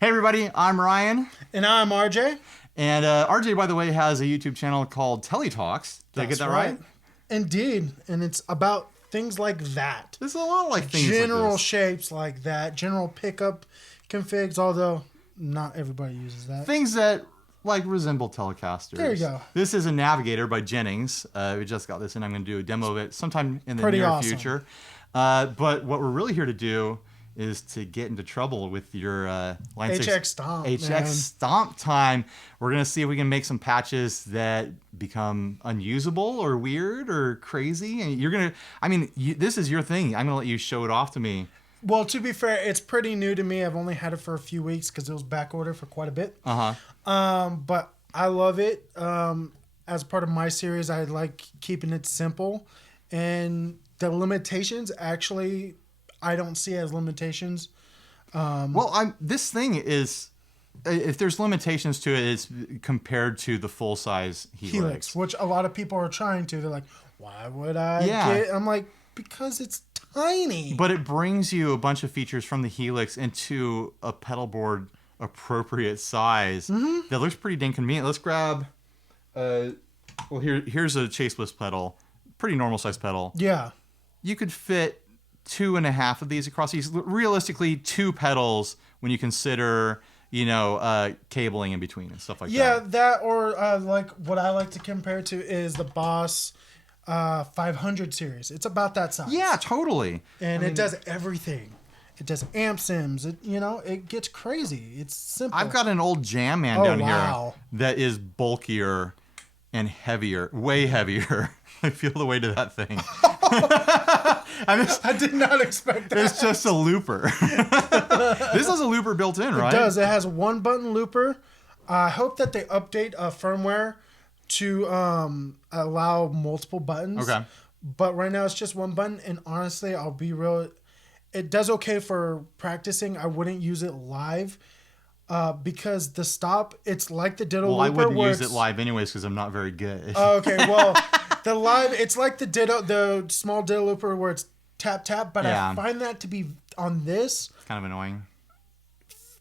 Hey everybody, I'm Ryan. And I'm RJ. And RJ, by the way, has a YouTube channel called Teletalks. Did I get that right? Indeed. And it's about things like that. There's a lot like things general like this. shapes like that. General pickup configs, although not everybody uses that. Things that like resemble Telecasters. There you go. This is a Navigator by Jennings. We just got this and I'm going to do a demo of it sometime in the near future. But what we're really here to do is to get into trouble with your Line 6 HX Stomp. HX Stomp time. We're going to see if we can make some patches that become unusable or weird or crazy. And you're going to, this is your thing. I'm going to let you show it off to me. Well, to be fair, it's pretty new to me. I've only had it for a few weeks because it was back ordered for quite a bit. But I love it. As part of my series, I like keeping it simple. And the limitations, actually, I don't see as limitations. This thing is, if there's limitations to it, it's compared to the full-size Helix. Which a lot of people are trying to. They're like, why would I get... I'm like, because it's tiny. But it brings you a bunch of features from the Helix into a pedal board appropriate size that looks pretty dang convenient. Let's grab, here's a chaseless pedal, pretty normal size pedal. Yeah. You could fit 2.5 of these across these. Realistically, 2 pedals when you consider, cabling in between and stuff like that. Yeah, that or like what I like to compare to is the Boss 500 series. It's about that size. Yeah, totally. And it does everything. It does amp sims. It gets crazy. It's simple. I've got an old Jam Man down here that is bulkier and heavier, way heavier. I feel the weight of that thing. I did not expect that. It's just a looper. This has a looper built in, right? It does. It has one button looper. I hope that they update firmware to allow multiple buttons. Okay. But right now it's just one button. And honestly, I'll be real. It does okay for practicing. I wouldn't use it live. Because the stop, it's like the Ditto Looper. Well, I wouldn't use it live anyways because I'm not very good. Okay, well, the live, it's like the small Ditto Looper where it's tap, tap, but I find that to be, on this... It's kind of annoying.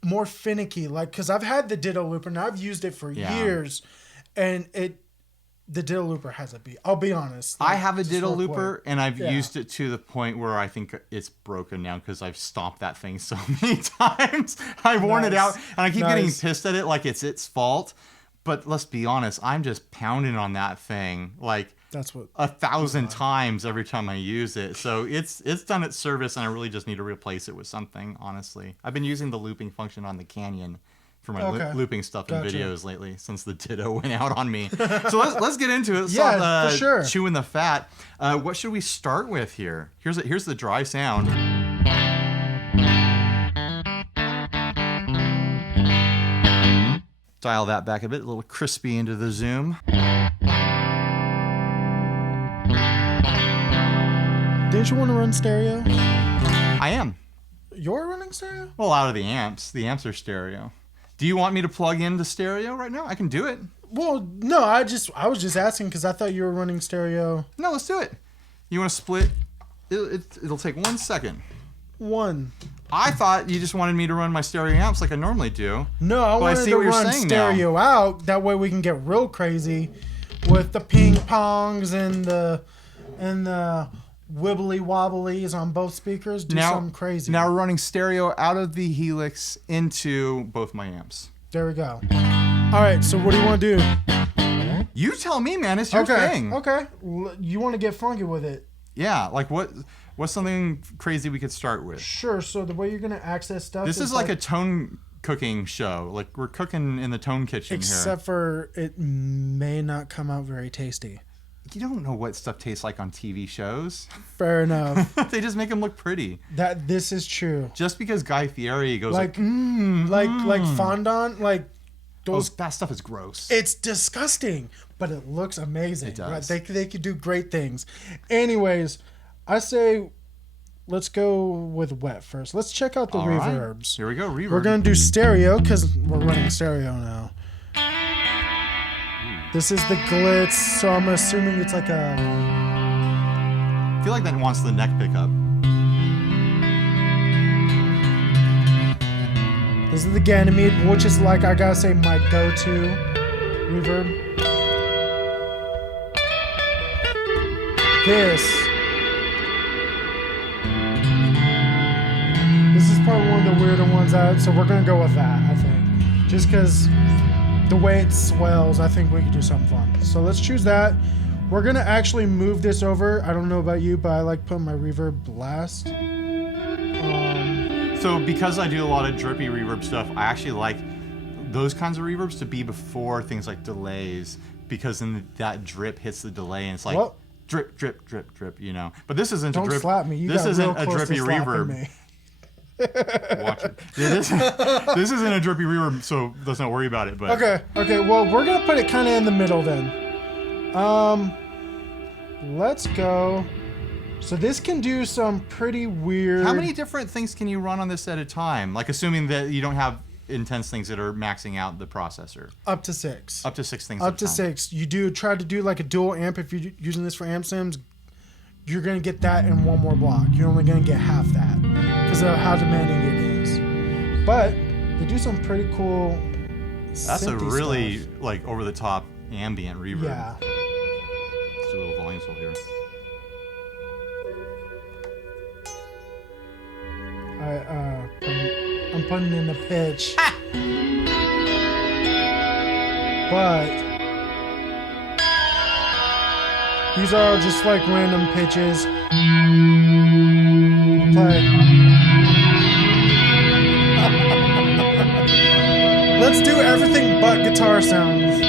More finicky, because I've had the Ditto Looper, and I've used it for years, and the Ditto Looper has a beat. I'll be honest. I have a Ditto Looper, and I've used it to the point where I think it's broken now because I've stomped that thing so many times. I've worn it out, and I keep getting pissed at it like it's its fault. But let's be honest, I'm just pounding on that thing that's what 1,000 times every time I use it. So it's done its service, and I really just need to replace it with something, honestly. I've been using the looping function on the Canyon for my looping stuff in videos lately since the Ditto went out on me. So let's get into it. For sure. Chewing the fat. What should we start with here? Here's the dry sound. Dial that back a bit, a little crispy into the zoom. Didn't you want to run stereo? I am. You're running stereo? Well, out of the amps. The amps are stereo. Do you want me to plug into stereo right now? I can do it. Well, no, I was just asking because I thought you were running stereo. No, let's do it. You want to split? It'll take 1 second. I thought you just wanted me to run my stereo amps like I normally do. No, I wanted to run stereo out. That way we can get real crazy with the ping pongs and the wibbly wobblies on both speakers. Something crazy. Now we're running stereo out of the Helix into both my amps. There we go. All right, so what do you want to do? You tell me, man. It's your thing. Okay. You want to get funky with it? Yeah. Like what's something crazy we could start with? Sure. So the way you're going to access stuff This is like a tone cooking show. Like we're cooking in the tone kitchen except for it may not come out very tasty. You don't know what stuff tastes like on TV shows. Fair enough. They just make them look pretty. This is true. Just because Guy Fieri goes like fondant, that stuff is gross. It's disgusting, but it looks amazing. It does. Right? They could do great things. Anyways, I say let's go with wet first. Let's check out the reverbs. Right. Here we go, reverb. We're gonna do stereo because we're running stereo now. This is the glitz, so I'm assuming it's like a... I feel like that wants the neck pickup. This This is the Ganymede, which is like, I gotta say, my go-to reverb. This is probably one of the weirder ones out, so we're gonna go with that, I think. Just because the way it swells, I think we could do something fun. So let's choose that. We're gonna actually move this over. I don't know about you, but I like putting my reverb blast. So because I do a lot of drippy reverb stuff, I actually like those kinds of reverbs to be before things like delays, because then that drip hits the delay and it's like drip, drip, drip, drip, you know. But this isn't a drip. Don't slap me. You this got isn't real a close drippy to slapping reverb. Me. Watch it. This isn't a drippy reverb, so let's not worry about it. But okay. Well, we're gonna put it kind of in the middle then. Let's go. So this can do some pretty weird... How many different things can you run on this at a time? Like, assuming that you don't have intense things that are maxing out the processor. Up to 6. Up to 6 things Up to 6. You try to do like a dual amp. If you're using this for amp sims, you're going to get that in one more block. You're only going to get half that because of how demanding it is. But they do some pretty cool That's a really, stuff. like, over-the-top ambient reverb. Yeah. Let's do a little volume swell here. I'm putting in the pitch. But these are all just like random pitches. Play. Let's do everything but guitar sounds.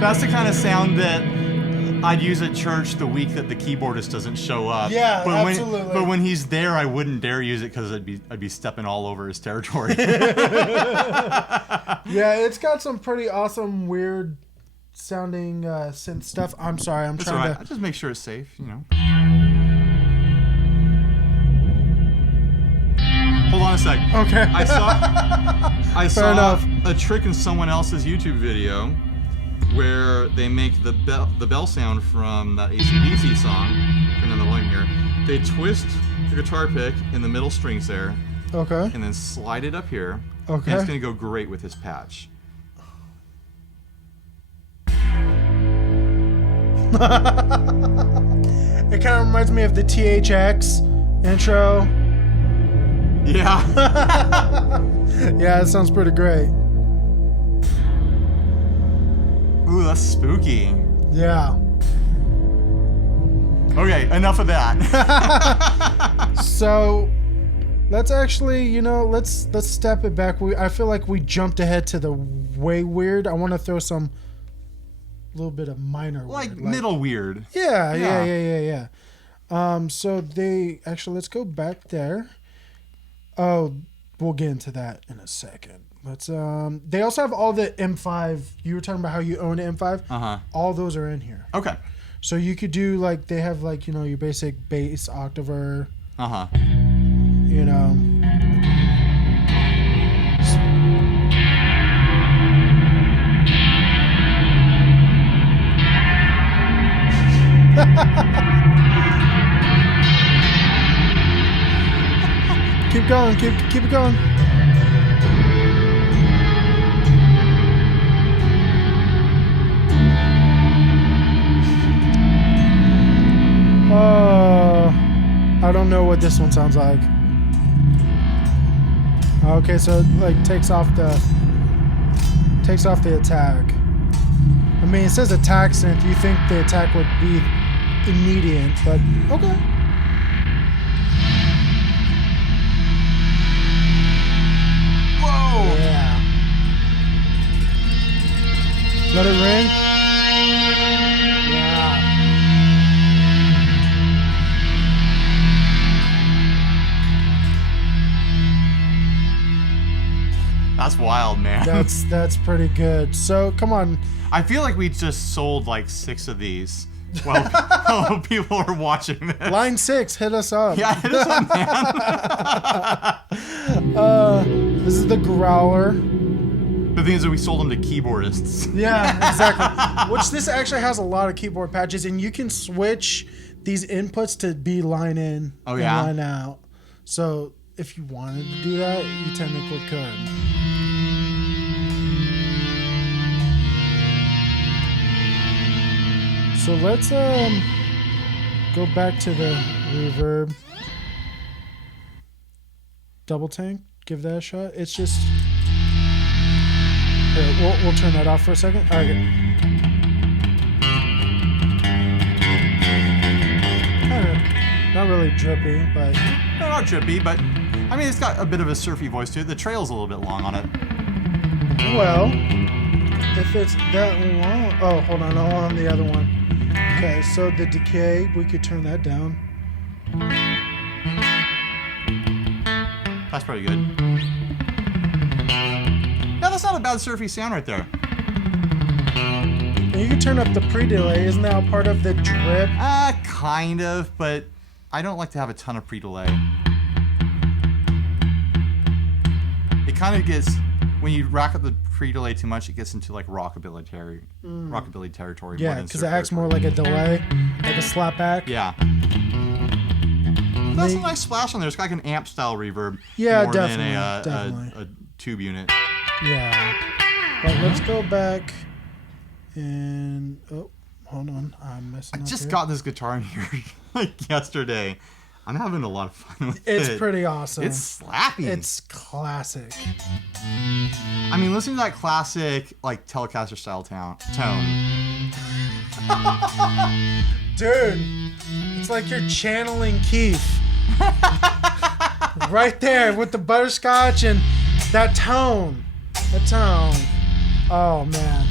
That's the kind of sound that I'd use at church the week that the keyboardist doesn't show up. Yeah, but absolutely. But when he's there, I wouldn't dare use it because I'd be stepping all over his territory. Yeah, it's got some pretty awesome, weird sounding synth stuff. I'm sorry, I'm trying to... I just make sure it's safe, you know. Hold on a sec. Okay. I saw a trick in someone else's YouTube video where they make the bell sound from that AC/DC song. Turn on the volume here. They twist the guitar pick in the middle strings there. Okay. And then slide it up here. Okay. And it's going to go great with his patch. It kind of reminds me of the THX intro. Yeah. Yeah, it sounds pretty great. Ooh, that's spooky. Yeah. Okay, enough of that. So, let's actually, let's step it back. I feel like we jumped ahead to the way weird. I want to throw some little bit of minor like weird. Middle weird. Yeah. So let's go back there. Oh, we'll get into that in a second. Let's they also have all the M5. You were talking about how you own an M5. Uh-huh. All those are in here. Okay. So you could do they have your basic bass octaver. Uh-huh. Keep going, keep it going. I don't know what this one sounds like. Okay, so it takes off the attack. I mean, it says attack synth. You think the attack would be immediate, but okay. Whoa! Yeah. Let it ring. Yeah. That's wild, man. That's pretty good. So come on. I feel like we just sold 6 of these while people are watching this. Line 6, hit us up. Yeah, hit us up, man. This is the growler. But thing is that we sold them to keyboardists. Yeah, exactly. Which this actually has a lot of keyboard patches, and you can switch these inputs to be line in and line out. So if you wanted to do that, you technically could. So let's go back to the reverb. Double tank, give that a shot. It's just here, we'll turn that off for a second. All right. Kind of not really drippy, but no, not drippy, but I mean it's got a bit of a surfy voice to it. The trail's a little bit long on it. Well, if it's that long, oh, hold on the other one. Okay, so the decay, we could turn that down. That's pretty good. Yeah, that's not a bad surfy sound right there. And you can turn up the pre-delay. Isn't that a part of the drip? Kind of, but I don't like to have a ton of pre-delay. It kind of gets, when you rack up the pre-delay too much, it gets into like rockabilly territory. Yeah, because it acts more like a delay, like a slapback. Yeah. That's a nice splash on there. It's got like an amp style reverb. Yeah, more definitely. than a tube unit. Yeah. But let's go back and hold on. I'm messing up. I just got this guitar in here like yesterday. I'm having a lot of fun with it. It's pretty awesome. It's slappy. It's classic. I mean, listen to that classic like Telecaster style tone. Dude, it's like you're channeling Keith. Right there with the butterscotch and that tone. The tone. Oh, man.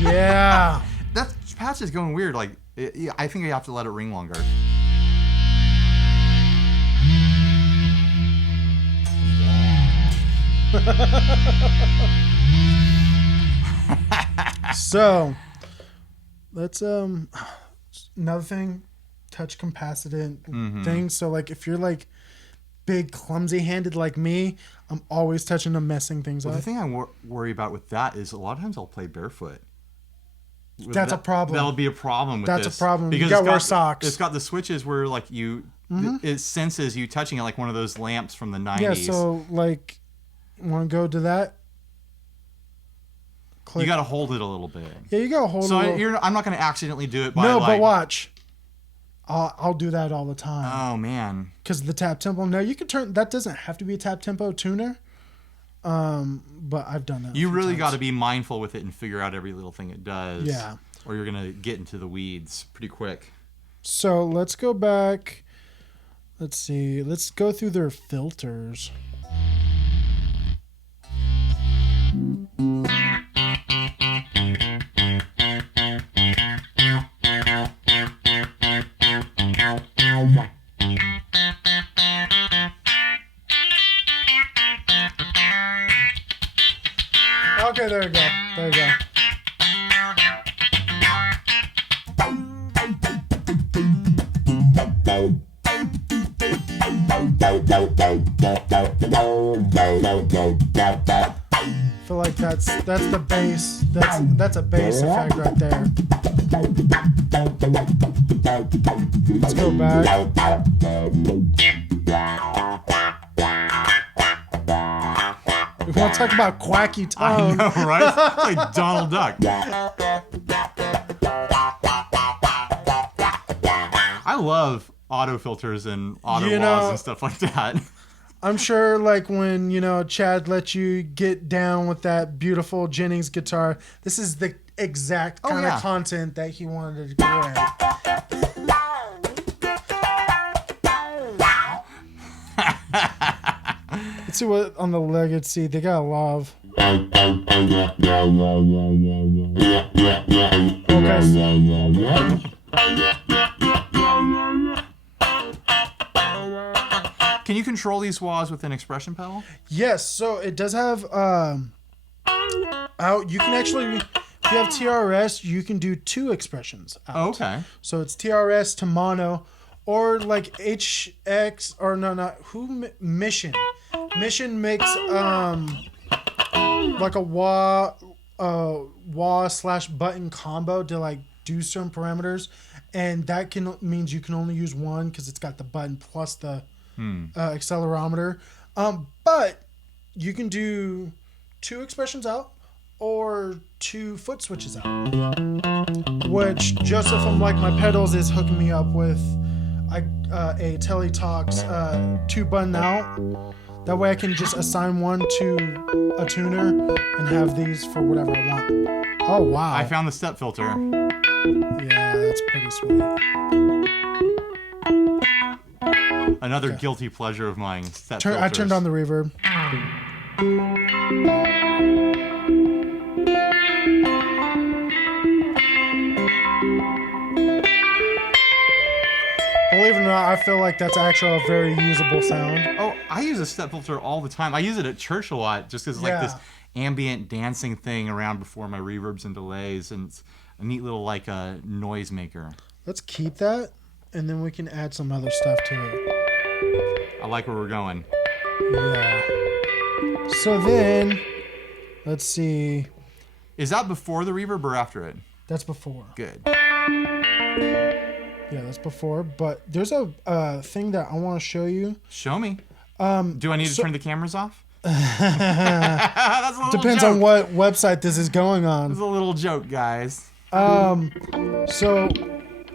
Yeah. That patch is going weird. Like, I think I have to let it ring longer. So, let's another thing, touch capacitant things. So like if you're like big clumsy handed like me, I'm always touching them, messing things up. The thing I worry about with that is a lot of times I'll play barefoot. That's a problem. That'll be a problem with this. That's a problem. Because you gotta wear socks. It's got the switches where like it senses you touching it like one of those lamps from the 90s. Yeah, so like, want to go to that? Click. You got to hold it a little bit. Yeah, you got to hold it. So I'm not going to accidentally do it by No, but watch. I'll do that all the time. Oh, man. Because the tap tempo. No, you can turn... That doesn't have to be a tap tempo tuner. But I've done that. You really got to be mindful with it and figure out every little thing it does. Yeah. Or you're going to get into the weeds pretty quick. So let's go back. Let's see. Let's go through their filters. Okay, there we go. There we go. I feel like that's the bass. That's a bass effect right there. Let's go back. We want to talk about quacky tone. I know, right? It's like Donald Duck. I love auto filters and auto walls and stuff like that. I'm sure like when, Chad let you get down with that beautiful Jennings guitar, this is the exact kind of content that he wanted to create. Let's see what on the Legacy, they got a lot of... Can you control these wahs with an expression pedal? Yes, so it does have out. You can actually, if you have TRS, you can do 2 expressions out. Oh, okay. So it's TRS to mono, or like HX, or Mission. Mission makes like a wah / button combo to like do certain parameters, and that means you can only use one because it's got the button plus the accelerometer. But you can do 2 expressions out or 2 foot switches out, which Joseph from Like My Pedals is hooking me up with a Teletalks 2 button out. That way I can just assign one to a tuner and have these for whatever I want. Oh, wow. I found the step filter. Yeah, that's pretty sweet. Another guilty pleasure of mine. Step filters. I turned on the reverb. Believe it or not, I feel like that's actually a very usable sound. Oh, I use a step filter all the time. I use it at church a lot just because it's like this ambient dancing thing around before my reverbs and delays, and it's a neat little like a noise maker. Let's keep that, and then we can add some other stuff to it. I like where we're going. Yeah. So then, let's see. Is that before the reverb or after it? That's before. Good. Yeah, that's before. But there's a thing that I want to show you. Show me. Do I need to turn the cameras off? That's a little Depends joke. on what website this is going on. It's a little joke, guys. So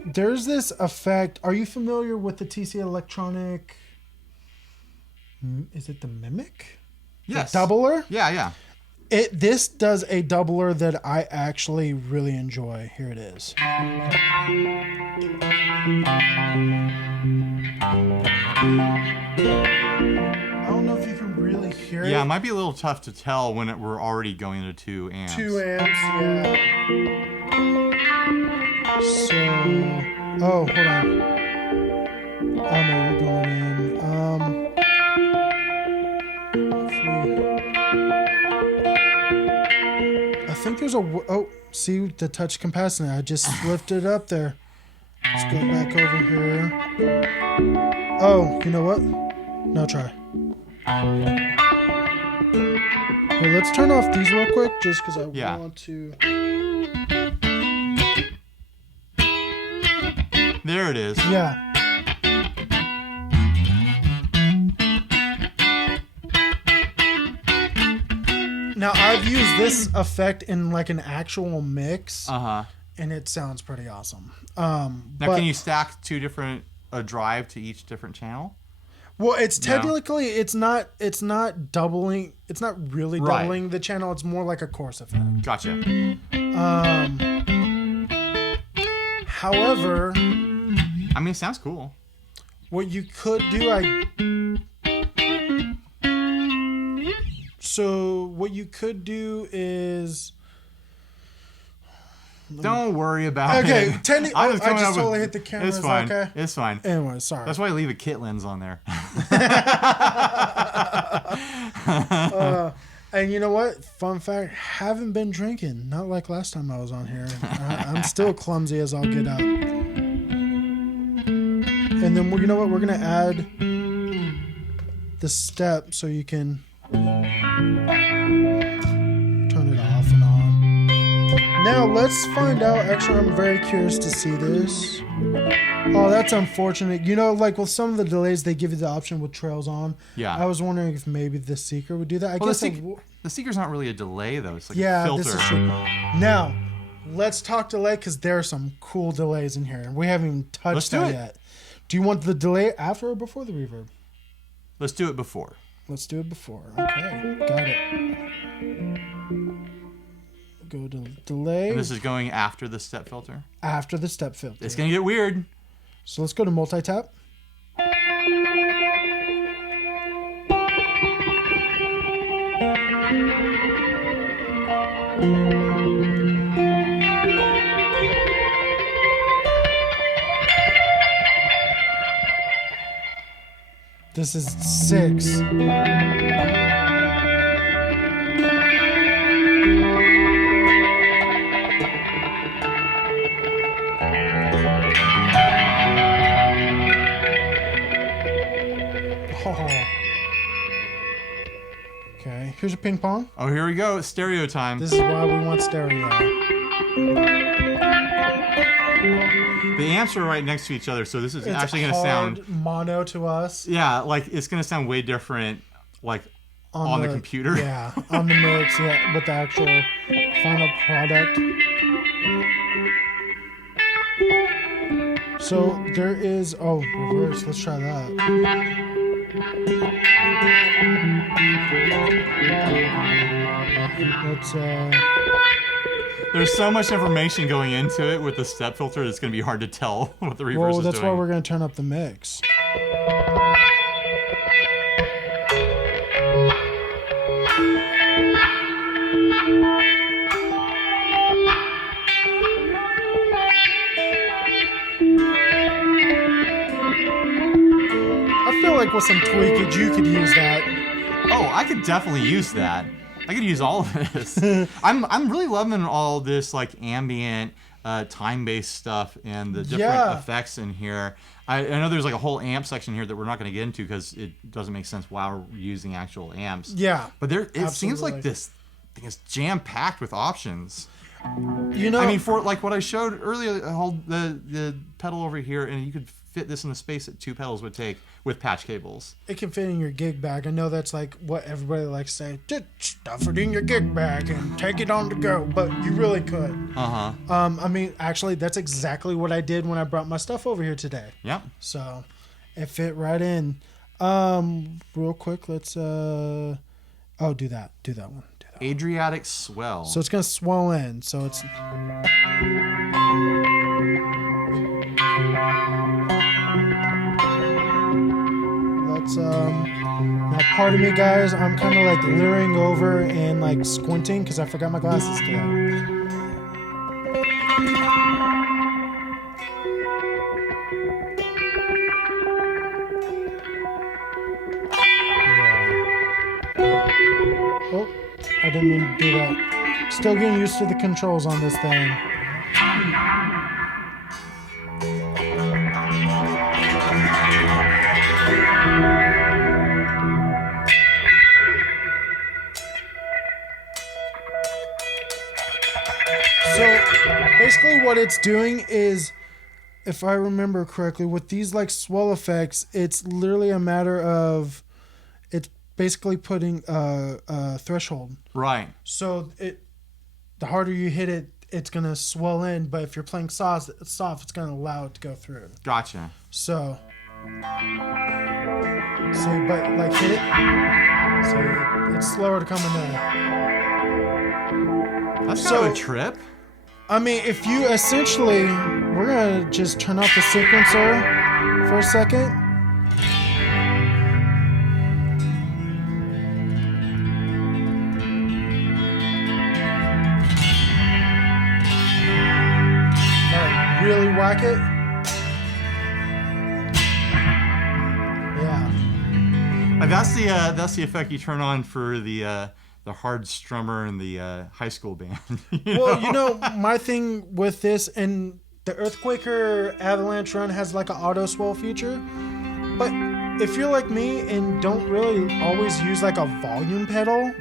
there's this effect. Are you familiar with the TC Electronic? Is it the Mimic? Yes. The doubler? Yeah. This does a doubler that I actually really enjoy. Here it is. I don't know if you can really hear it. Yeah, it might be a little tough to tell when we're already going into 2 amps. 2 amps, yeah. So, oh, hold on. Oh no, you're going in. I think there's see the touch capacitor. I just lifted it up there. Let's go back over here. Oh, you know what? No, try. Okay, let's turn off these real quick just because I want to. There it is. Yeah. Now, I've used this effect in like an actual mix, and it sounds pretty awesome. Now, can you stack 2 different drive to each different channel? Well, it's technically it's not doubling. It's not really doubling the channel. It's more like a chorus effect. Gotcha. However, I mean, it sounds cool. What you could do, So what you could do is. Don't worry about it. Okay, I just totally hit the camera. It's fine. Okay? It's fine. Anyway, sorry. That's why I leave a kit lens on there. And you know what? Fun fact, haven't been drinking. Not like last time I was on here. I'm still clumsy as all get out. And then, you know what? We're going to add the step so you can turn it off and on. Now, let's find out. Actually, I'm very curious to see this. Oh, that's unfortunate. You know, like with some of the delays, they give you the option with trails on. Yeah. I was wondering if maybe the Seeker would do that. I guess the Seeker's not really a delay, though. It's like a filter. This is true. Now, let's talk delay because there are some cool delays in here. And we haven't even touched that yet. Do you want the delay after or before the reverb? Let's do it before. Let's do it before. Okay, got it. Go to delay. And this is going after the step filter? After the step filter. It's going to get weird. So let's go to multi-tap. This is 6. Oh. Okay. Here's a ping pong. Oh, here we go. Stereo time. This is why we want stereo. The amps are right next to each other, so this is actually going to sound mono to us. Yeah, like it's going to sound way different, like on the computer. Yeah, on the mix. Yeah, with the actual final product. So there is reverse. Let's try that. Let's There's so much information going into it with the step filter, it's going to be hard to tell what the reverse is doing. Well, that's why we're going to turn up the mix. I feel like with some tweakage, you could use that. Oh, I could definitely use that. I could use all of this. I'm really loving all this like ambient, time-based stuff and the different effects in here. I know there's like a whole amp section here that we're not going to get into because it doesn't make sense while we're using actual amps. Yeah, but it seems like this thing is jam-packed with options. You know, I mean, for like what I showed earlier, hold the pedal over here, and you could fit this in the space that 2 pedals would take with patch cables. It can fit in your gig bag. I know that's like what everybody likes to say. Just stuff it in your gig bag and take it on the go. But you really could. I mean, actually, that's exactly what I did when I brought my stuff over here today. Yep. So it fit right in. Real quick, let's do that. Do that one. Do that Adriatic swell. So it's gonna swell in. So it's. Now pardon me guys, I'm kind of like leering over and like squinting because I forgot my glasses today. Yeah. Oh, I didn't mean to do that. Still getting used to the controls on this thing. Basically what it's doing is, if I remember correctly, with these like swell effects, it's literally a matter of it's basically putting a threshold. Right. So the harder you hit it, it's gonna swell in, but if you're playing soft, it's gonna allow it to go through. Gotcha. So but like hit it. So it's slower to come in there. That's kind of a trip. I mean, if you essentially, we're going to just turn off the sequencer for a second. Really whack it. Yeah. And that's the effect you turn on for the hard strummer and the high school band. Well, you know, my thing with this, and the Earthquaker Avalanche Run has like an auto swell feature, but if you're like me and don't really always use like a volume pedal,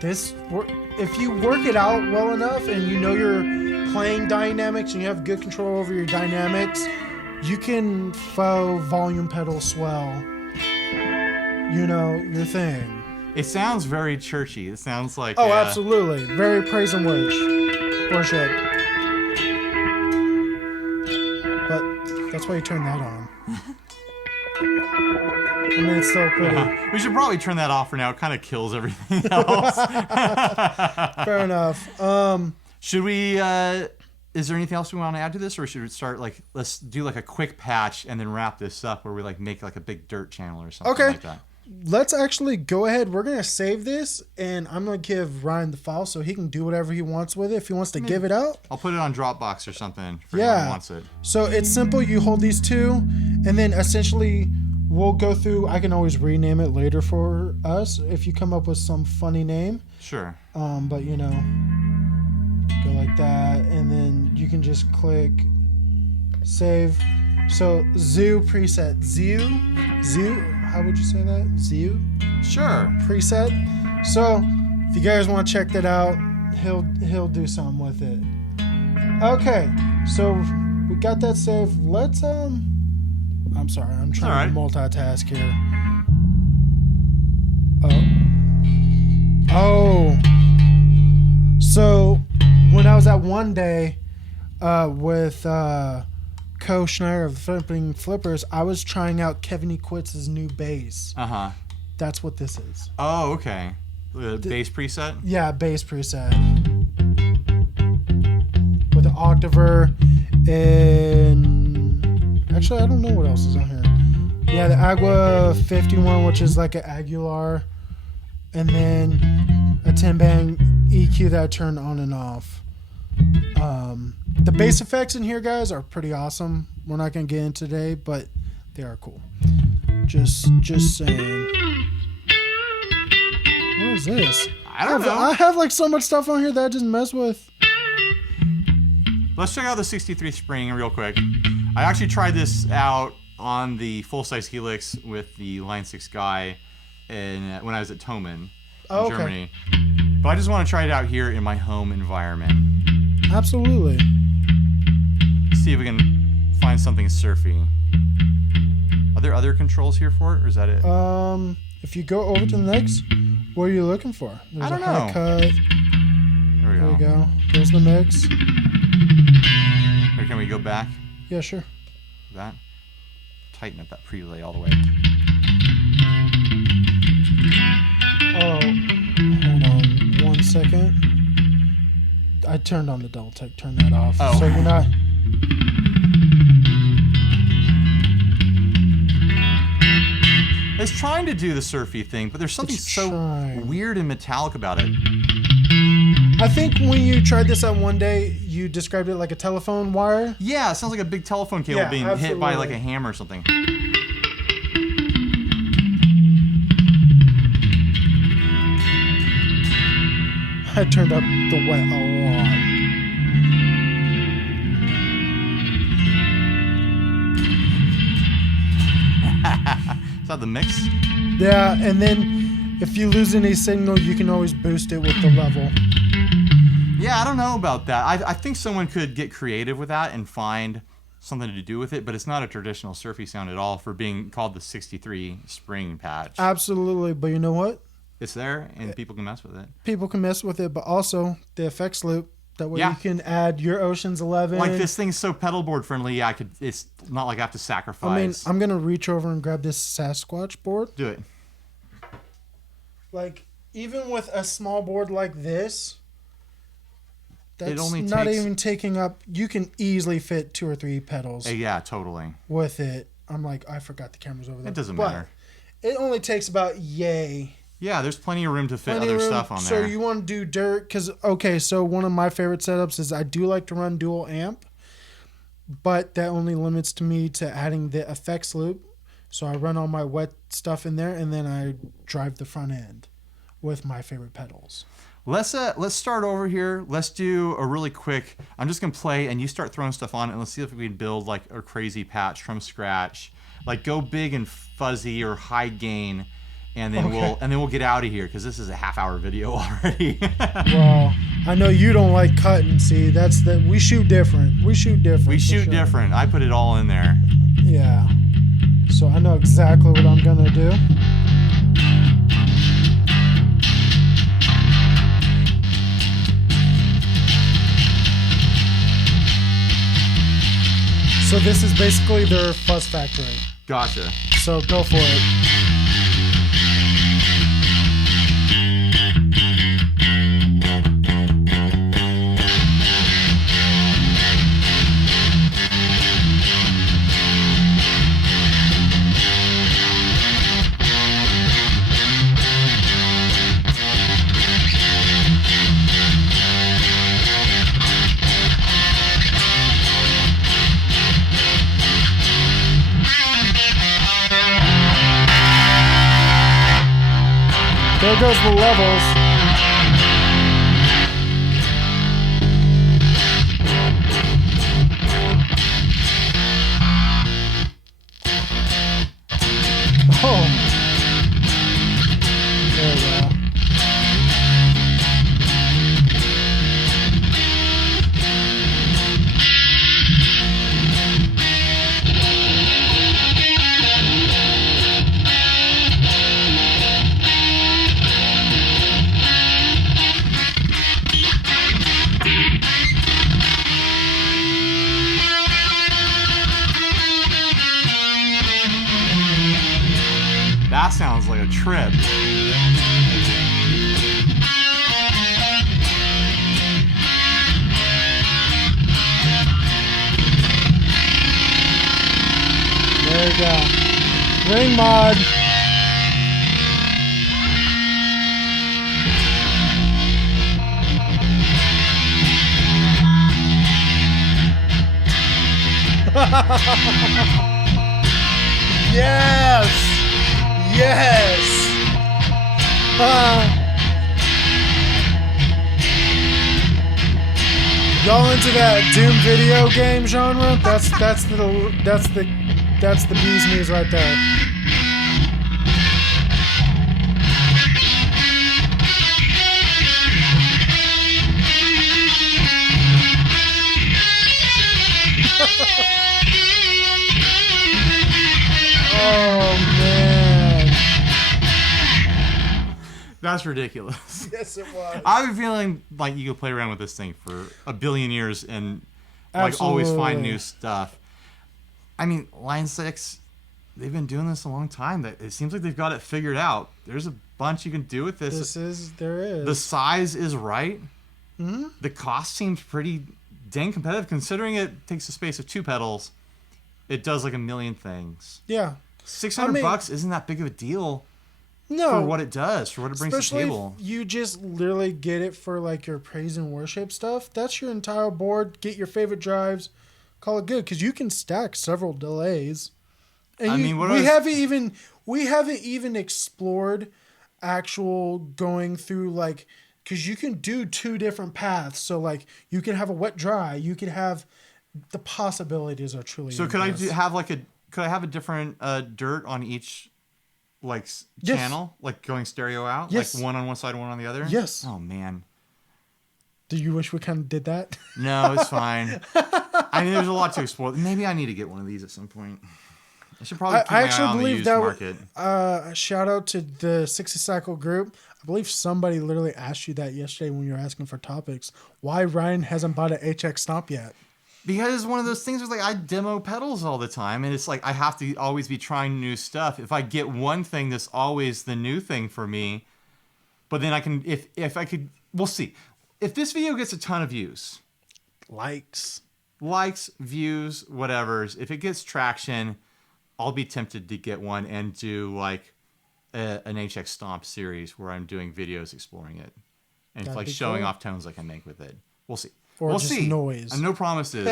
if you work it out well enough and you know your playing dynamics and you have good control over your dynamics, you can faux volume pedal swell, you know, your thing. It sounds very churchy. It sounds like... Oh, absolutely. Very praise and worship. But that's why you turn that on. I mean, it's still pretty. We should probably turn that off for now. It kind of kills everything else. Fair enough. Should we... is there anything else we want to add to this? Or should we start, like... Let's do, like, a quick patch and then wrap this up where we, like, make, like, a big dirt channel or something like that. Let's actually go ahead. We're going to save this, and I'm going to give Ryan the file so he can do whatever he wants with it. If he wants to give it out. I'll put it on Dropbox or something for anyone who wants it. So it's simple. You hold these two, and then essentially we'll go through. I can always rename it later for us if you come up with some funny name. Sure. But, you know, go like that, and then you can just click save. So Zoo preset. Zoo? How would you say that? Zoo? Sure. Preset. So, if you guys want to check that out, he'll do something with it. Okay, so we got that saved. Let's I'm sorry, I'm trying to multitask here. Oh. So when I was at One Day with Co Schneider of Flipping Flippers, I was trying out Kevin E. Quitz's new bass. That's what this is. Oh, okay. The bass preset? Yeah, bass preset. With an octaver and... Actually, I don't know what else is on here. Yeah, the Agua 51, which is like an Aguilar. And then a 10-band EQ that I turned on and off. The bass effects in here, guys, are pretty awesome. We're not going to get into today, but they are cool. Just saying. What is this? I don't know. I have like so much stuff on here that I just mess with. Let's check out the 63 Spring real quick. I actually tried this out on the full-size Helix with the Line 6 guy when I was at Thomann in Germany. But I just want to try it out here in my home environment. Absolutely. See if we can find something surfy. Are there other controls here for it, or is that it? If you go over to the next, what are you looking for? There's I don't a know. high cut. There we go. There's the mix. Or can we go back? Yeah, sure. That. Tighten up that prelay all the way. Oh, hold on 1 second. I turned on the double take. Turn that off. Oh. So you're not. It's trying to do the surfy thing, but there's something weird and metallic about it. I think when you tried this on One Day, you described it like a telephone wire. Yeah, it sounds like a big telephone cable being hit by like a hammer or something. I turned up the wet a lot. Is that the mix? Yeah, and then if you lose any signal, you can always boost it with the level. Yeah, I don't know about that. I think someone could get creative with that and find something to do with it, but it's not a traditional surfy sound at all for being called the 63 Spring patch. Absolutely, but you know what? It's there, and people can mess with it. People can mess with it, but also the effects loop. That way you can add your Ocean's 11. Like this thing's so pedal board friendly, yeah, it's not like I have to sacrifice. I mean, I'm going to reach over and grab this Sasquatch board. Do it. Like, even with a small board like this, that's only not takes... even taking up... You can easily fit 2 or 3 pedals. Yeah, totally. With it. I'm like, I forgot the camera's over there. It doesn't matter. It only takes about yay. Yeah, there's plenty of room to fit other stuff on so there. So you want to do dirt, because, okay, so one of my favorite setups is I do like to run dual amp, but that only limits to me to adding the effects loop. So I run all my wet stuff in there, and then I drive the front end with my favorite pedals. Let's start over here. Let's do a really quick, I'm just going to play, and you start throwing stuff on it, and let's see if we can build like a crazy patch from scratch. Like go big and fuzzy or high gain. And then we'll get out of here because this is a half-hour video already. Well, I know you don't like cutting. See, we shoot different. We shoot different. I put it all in there. Yeah. So I know exactly what I'm gonna do. So this is basically their fuzz factory. Gotcha. So go for it. There goes the levels. Oh. There we go. sounds like a trip. There you go. Ring mod. Yes! Yes! Y'all into that Doom video game genre? That's the bee's knees right there. Oh man, that's ridiculous. Yes, it was. I have a feeling like you could play around with this thing for a billion years and like always find new stuff. I mean, Line 6, they've been doing this a long time. It seems like they've got it figured out. There's a bunch you can do with this. There is. The size is right. Mm-hmm. The cost seems pretty dang competitive considering it takes the space of 2 pedals. It does like a million things. Yeah. $600 isn't that big of a deal. No. For what it does, for what it brings to the table. If you just literally get it for like your praise and worship stuff. That's your entire board. Get your favorite drives. Call it good, because you can stack several delays. And we haven't even explored actual going through like, because you can do 2 different paths. So like you can have a wet dry. You can have the possibilities are truly. So endless. could I have a different dirt on each like channel, like going stereo out, like one on one side, one on the other? Yes. Oh man. Do you wish we kind of did that? No, it's fine. I mean, there's a lot to explore. Maybe I need to get one of these at some point. I should probably keep my eye on the used market. Shout out to the 60 Cycle group. I believe somebody literally asked you that yesterday when you were asking for topics. Why Ryan hasn't bought an HX Stomp yet? Because it's one of those things where like I demo pedals all the time, and it's like I have to always be trying new stuff. If I get one thing that's always the new thing for me, but then I can if I could, we'll see. If this video gets a ton of views, likes, views, whatever's, if it gets traction, I'll be tempted to get one and do like an HX Stomp series where I'm doing videos exploring it and like showing off tones I can make with it. We'll see. Or we'll just see. Noise. And no promises.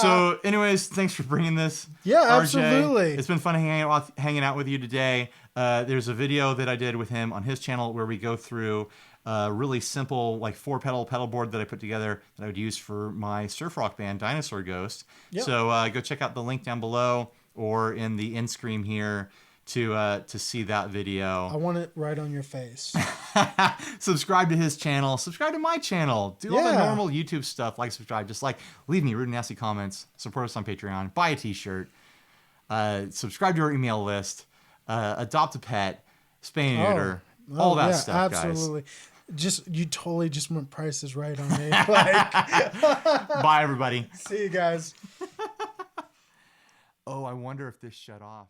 So, anyways, thanks for bringing this. Yeah, RJ. absolutely. It's been fun hanging out with you today. There's a video that I did with him on his channel where we go through a really simple, like 4-pedal board that I put together that I would use for my surf rock band, Dinosaur Ghost. Yep. So, go check out the link down below or in the end screen here to see that video. I want it right on your face. Subscribe to his channel. Subscribe to my channel. Do all the normal YouTube stuff. Like, subscribe. Just like leave me rude and nasty comments. Support us on Patreon. Buy a t-shirt. Subscribe to our email list. Adopt a pet. Spay and neuter. All that stuff, absolutely. Guys. You totally just went prices right on me. Like, bye, everybody. See you guys. Oh, I wonder if this shut off.